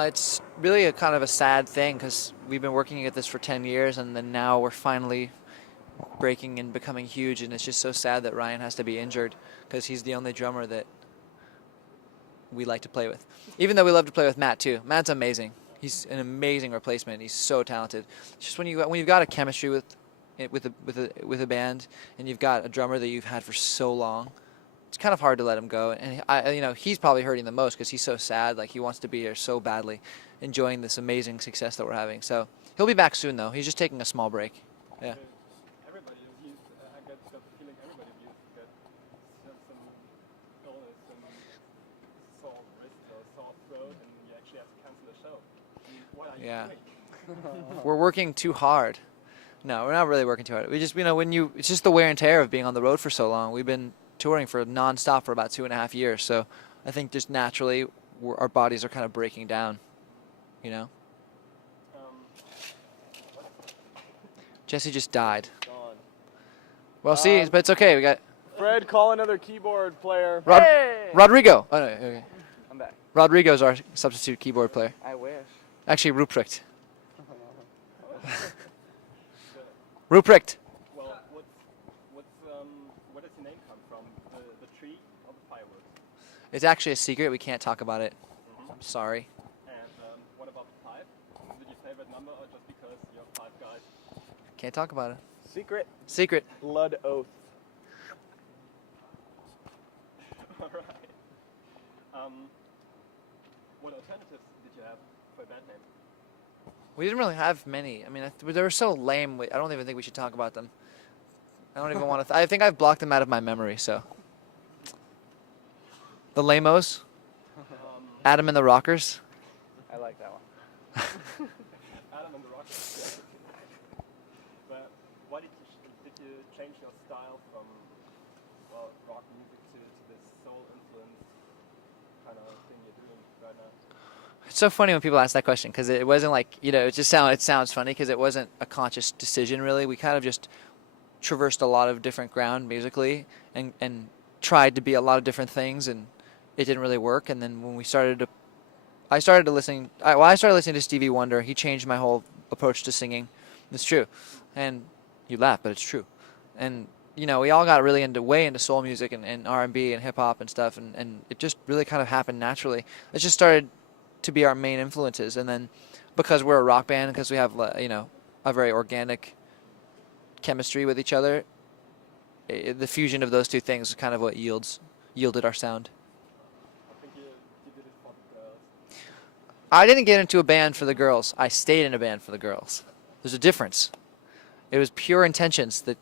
It's really a kind of a sad thing because we've been working at this for 10 years and then now we're finally breaking and becoming huge, and it's just so sad that Ryan has to be injured because he's the only drummer that we like to play with. Even though we love to play with Matt too. Matt's amazing. He's an amazing replacement. He's so talented. It's just when you've got a chemistry with a band and you've got a drummer that you've had for so long, it's kind of hard to let him go. And he's probably hurting the most because he's so sad. Like, he wants to be here so badly, enjoying this amazing success that we're having. So he'll be back soon though. He's just taking a small break. Yeah. Everybody views, I got the feeling everybody views that some illness and sore wrist or sore throat, and you actually have to cancel the show. What are you doing? We're working too hard. No, we're not really working too hard. We just, it's just the wear and tear of being on the road for so long. We've been touring for nonstop for about 2.5 years, so I think just naturally our bodies are kind of breaking down, you know? Jesse just died. Gone. Well, see, but it's okay. We got Fred, call another keyboard player. Hey! Rodrigo. Oh, no, okay. I'm back. Rodrigo's our substitute keyboard player. I wish. Actually, Ruprecht. Ruprecht. Well, where does the name come from? The tree or the fireworks? It's actually a secret. We can't talk about it. I'm sorry. And what about the pipe? Is it your favorite number, or just because you're 5 guys? Can't talk about it. Secret. Secret. Blood oath. All right. What alternatives did you have for a band name? We didn't really have many. I mean, they were so lame. I don't even think we should talk about them. I don't even want to. I think I've blocked them out of my memory. So, the Lamos, Adam and the Rockers. I like that one. Adam and the Rockets. But why did you change your style from rock music to this soul influence kind of thing you're doing right now? It's so funny when people ask that question because it wasn't like, it sounds funny because it wasn't a conscious decision really. We kind of just traversed a lot of different ground musically and tried to be a lot of different things, and it didn't really work. And then when I started listening to Stevie Wonder. He changed my whole approach to singing. It's true. And you laugh, but it's true. And we all got really way into soul music and R&B and hip hop and stuff, and it just really kind of happened naturally. It just started to be our main influences, and then because we're a rock band, because we have a very organic chemistry with each other, the fusion of those two things is kind of what yielded our sound. I think you did it for the girls. I didn't get into a band for the girls. I stayed in a band for the girls. There's a difference. It was pure intentions that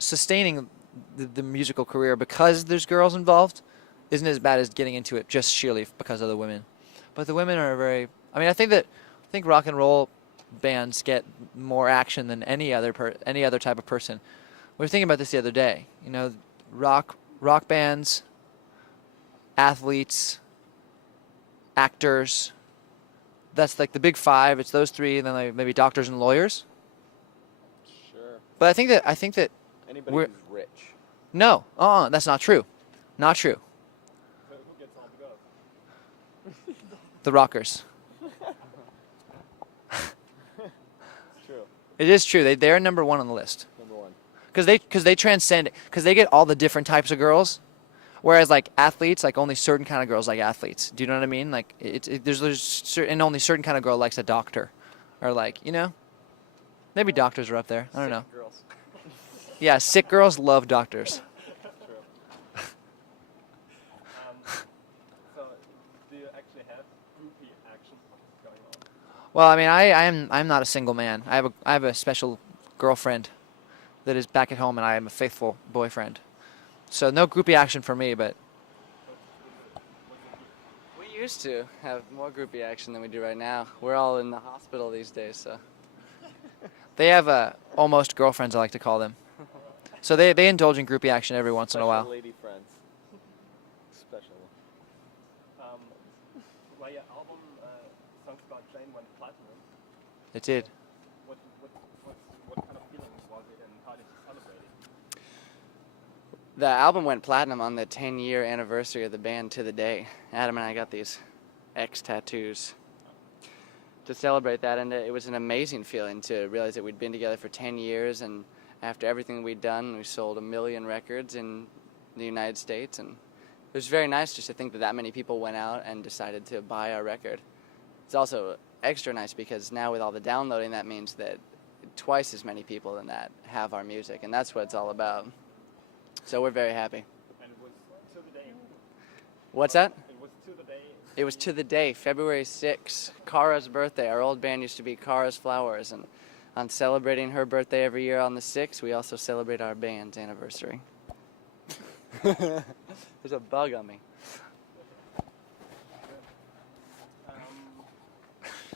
sustaining the musical career because there's girls involved isn't as bad as getting into it just sheerly because of the women. But the women are I think rock and roll bands get more action than any other type of person. We were thinking about this the other day. Rock bands, athletes, actors. That's like the big 5. It's those 3, and then like maybe doctors and lawyers. Sure. But I think that Anybody who's rich. No, that's not true. Not true. So who gets all the girls? The rockers. It's true. It is true. They're number 1 on the list. Number 1. Because they transcend it. Because they get all the different types of girls, whereas like athletes, like only certain kind of girls like athletes. Do you know what I mean? Like there's certain, and only certain kind of girl likes a doctor, or maybe doctors are up there. I don't know. Girls. Yeah, sick girls love doctors. True. So do you actually have groupie action going on? Well, I mean, I'm not a single man. I have a special girlfriend that is back at home, and I am a faithful boyfriend. So no groupie action for me, but We used to have more groupie action than we do right now. We're all in the hospital these days, so. they have almost girlfriends, I like to call them. So they indulge in groupie action every once in a while. Special lady friends. Special. Well, your album, Songs About Jane, went platinum. It did. What kind of feeling was it, and how did you celebrate it? The album went platinum on the 10-year anniversary of the band to the day. Adam and I got these X tattoos to celebrate that, and it was an amazing feeling to realize that we'd been together for 10 years, and after everything we'd done, we sold 1 million records in the United States, and it was very nice just to think that that many people went out and decided to buy our record. It's also extra nice because now with all the downloading, that means that twice as many people than that have our music, and that's what it's all about. So we're very happy. And it was to the day. What's that? It was to the day. It was to the day, February 6th, Kara's birthday. Our old band used to be Kara's Flowers, and on celebrating her birthday every year on the 6th, we also celebrate our band's anniversary. There's a bug on me.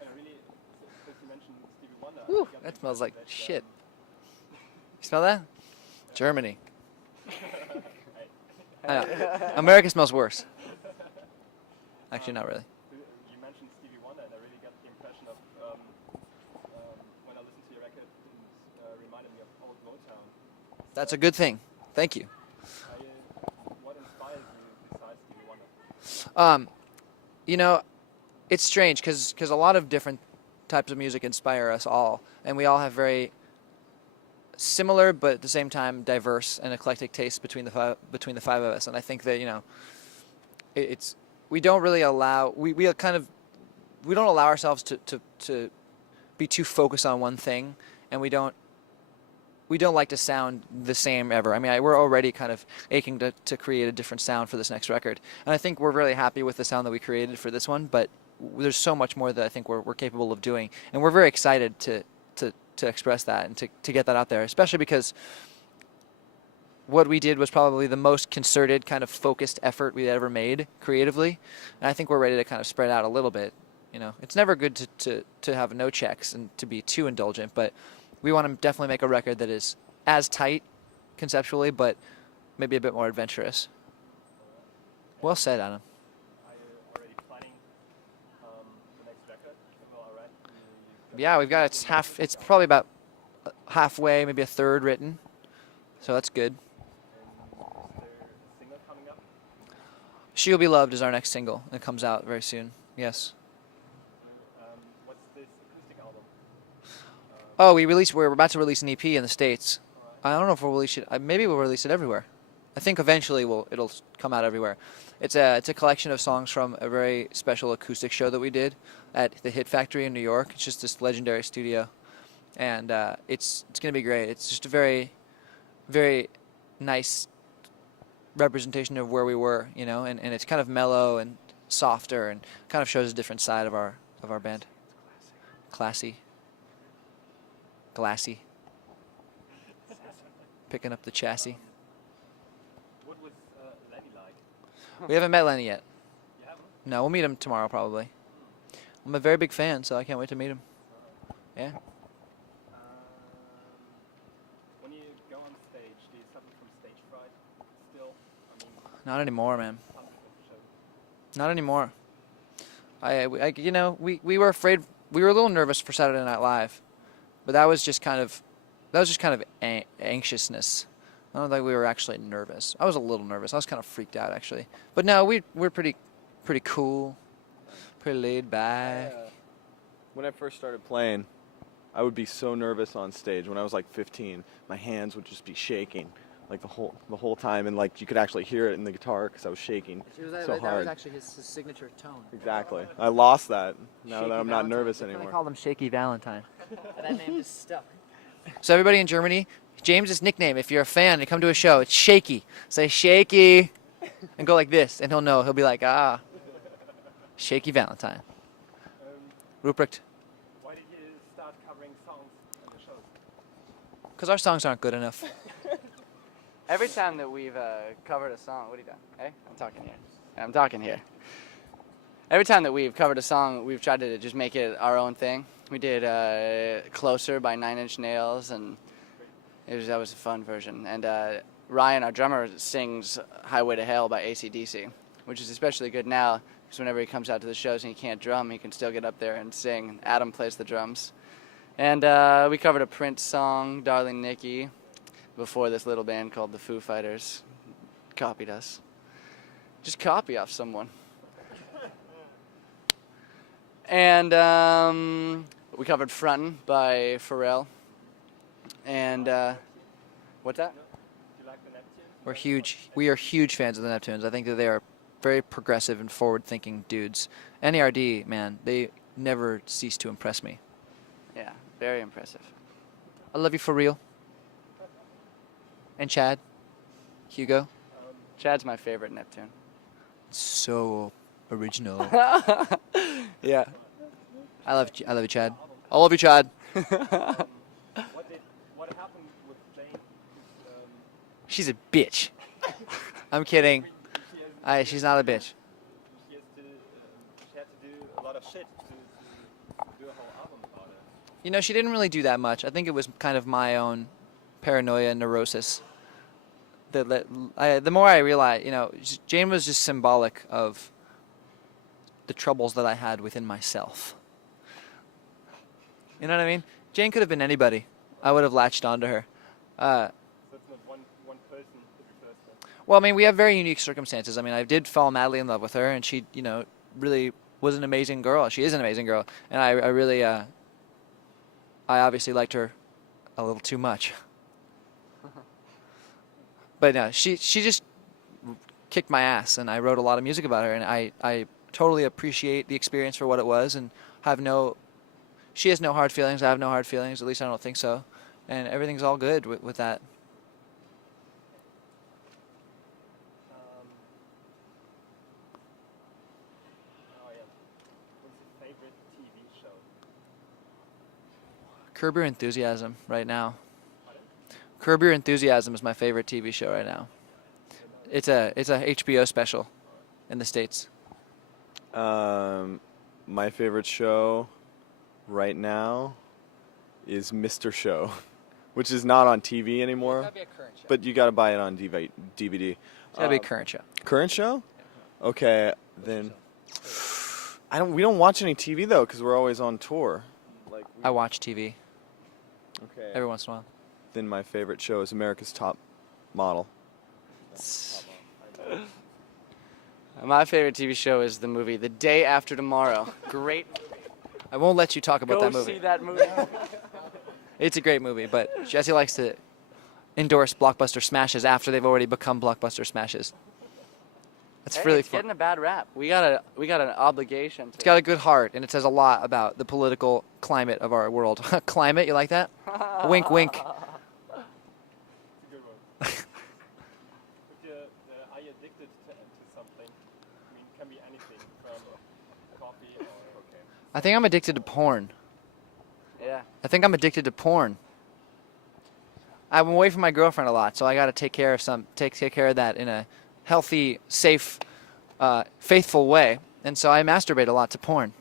And really, since you mentioned Stevie Wonder, I Whew, got the that smells like impression shit. You smell that? Germany. I know. America smells worse. Actually, not really. You mentioned Stevie Wonder, and I really got the impression of when I listened to your record, it reminded me of old Motown. That's a good thing. Thank you. What inspires you besides Stevie Wonder? You know, it's strange because a lot of different types of music inspire us all, and we all have very similar but at the same time diverse and eclectic tastes between the five of us. And I think that, you know, it's we don't really allow we don't allow ourselves to be too focused on one thing, and we don't like to sound the same ever. I mean, we're already kind of aching to create a different sound for this next record, and I think we're really happy with the sound that we created for this one, but there's so much more that I think we're capable of doing, and we're very excited to express that and to get that out there, especially because what we did was probably the most concerted, kind of focused effort we ever made creatively, and I think we're ready to kind of spread out a little bit. You know, it's never good to have no checks and to be too indulgent, but we want to definitely make a record that is as tight conceptually, but maybe a bit more adventurous. Well said, Adam. Are you already planning the next record? All right. Yeah, we've got it's probably about halfway, maybe a third written, so that's good. And is there a single coming up? She'll Be Loved is our next single. It comes out very soon. Yes. What's this acoustic album? Oh, we're about to release an EP in the States. I don't know if we'll release it. Maybe we'll release it everywhere. I think eventually it'll come out everywhere. It's a collection of songs from a very special acoustic show that we did at the Hit Factory in New York. It's just this legendary studio, and it's going to be great. It's just a very, very nice representation of where we were, you know, and it's kind of mellow and softer and kind of shows a different side of our band. Classy. Glassy. Picking up the chassis. What was Lenny like? We haven't met Lenny yet. You haven't? No, we'll meet him tomorrow probably. I'm a very big fan, so I can't wait to meet him. Yeah. When you go on stage, do you suffer from stage fright still? I mean, Not anymore, man. some people show. Not anymore. You know, we were afraid. We were a little nervous for Saturday Night Live, but that was just kind of anxiousness. I don't think we were actually nervous. I was a little nervous. I was kind of freaked out actually. But no, we're pretty cool, pretty laid back. When I first started playing, I would be so nervous on stage. When I was like 15, my hands would just be shaking like the whole time, and like you could actually hear it in the guitar because I was shaking so That hard. was actually his signature tone. Exactly. I lost that now Shaky that I'm not Valentine. nervous That's why anymore. They called him Shaky Valentine. That name just stuck. So everybody in Germany, James's nickname, if you're a fan and come to a show, it's Shaky. Say Shaky, and go like this, and he'll know. He'll be like, Shaky Valentine. Ruprecht. Why did you start covering songs at the shows? Because our songs aren't good enough. Every time that we've covered a song, what are you doing? Hey, I'm talking here. Every time that we've covered a song, we've tried to just make it our own thing. We did Closer by 9 Inch Nails, and that was a fun version. And Ryan, our drummer, sings Highway to Hell by AC/DC, which is especially good now because whenever he comes out to the shows and he can't drum, he can still get up there and sing. Adam plays the drums. And we covered a Prince song, Darling Nikki, before this little band called the Foo Fighters copied us. Just copy off someone. And we covered Frontin' by Pharrell. And what's that? Do you like the Neptunes? We are huge fans of the Neptunes. I think that they are very progressive and forward-thinking dudes. NERD, man, they never cease to impress me. Yeah, very impressive. I love you for real. And Chad, Hugo, Chad's my favorite Neptune. so original. Yeah. I love you, Chad. I love you, Chad. What happened with Jane? She's a bitch. I'm kidding. She's not a bitch. She had to do a lot of shit to do a whole album about it. You know, she didn't really do that much. I think it was kind of my own paranoia and neurosis. The more I realized, you know, Jane was just symbolic of the troubles that I had within myself. You know what I mean? Jane could have been anybody. I would have latched onto her. So it's not one person that refers to. Well, I mean, we have very unique circumstances. I mean, I did fall madly in love with her, and she, you know, really was an amazing girl. She is an amazing girl, and I really, I obviously liked her a little too much. But no, she just kicked my ass, and I wrote a lot of music about her, and I totally appreciate the experience for what it was, and she has no hard feelings. I have no hard feelings. At least I don't think so, and everything's all good with that. Oh yeah. What's your favorite TV show? Curb Your Enthusiasm right now. Curb Your Enthusiasm is my favorite TV show right now. It's a HBO special in the States. My favorite show right now is Mr. Show, which is not on TV anymore. It's gotta be a current show. But you got to buy it on DVD. It's gotta be a current show. Current show? Okay, then we don't watch any TV though because we're always on tour. I watch TV Okay. every once in a while. Then my favorite show is America's Top Model. My favorite TV show is the movie The Day After Tomorrow. Great movie. I won't let you talk about Go that movie. see that movie. It's a great movie, but Jesse likes to endorse blockbuster smashes after they've already become blockbuster smashes. That's really It's fun. getting a bad rap. We got an obligation to. It's got a good heart, and it says a lot about the political climate of our world. Climate, you like that? Wink, wink. It's a good one. But are you addicted to something? I mean, it can be anything from coffee or cocaine. I think I'm addicted to porn. Yeah. I think I'm addicted to porn. I'm away from my girlfriend a lot, so I got to take care of that in a healthy, safe, faithful way. And so I masturbate a lot to porn.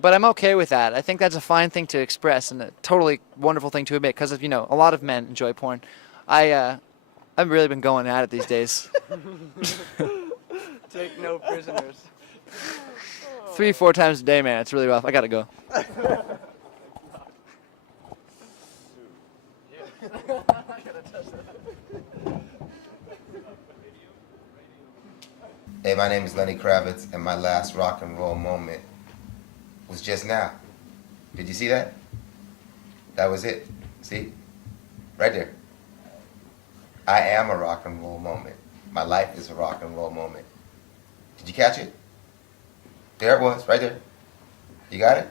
But I'm okay with that. I think that's a fine thing to express and a totally wonderful thing to admit because, you know, a lot of men enjoy porn. I've really been going at it these days. Take no prisoners. 3-4 times a day, man. It's really rough. I got to go. Hey, my name is Lenny Kravitz, and my last rock and roll moment was just now. Did you see that? That was it. See? Right there. I am a rock and roll moment. My life is a rock and roll moment. Did you catch it? There it was, right there. You got it?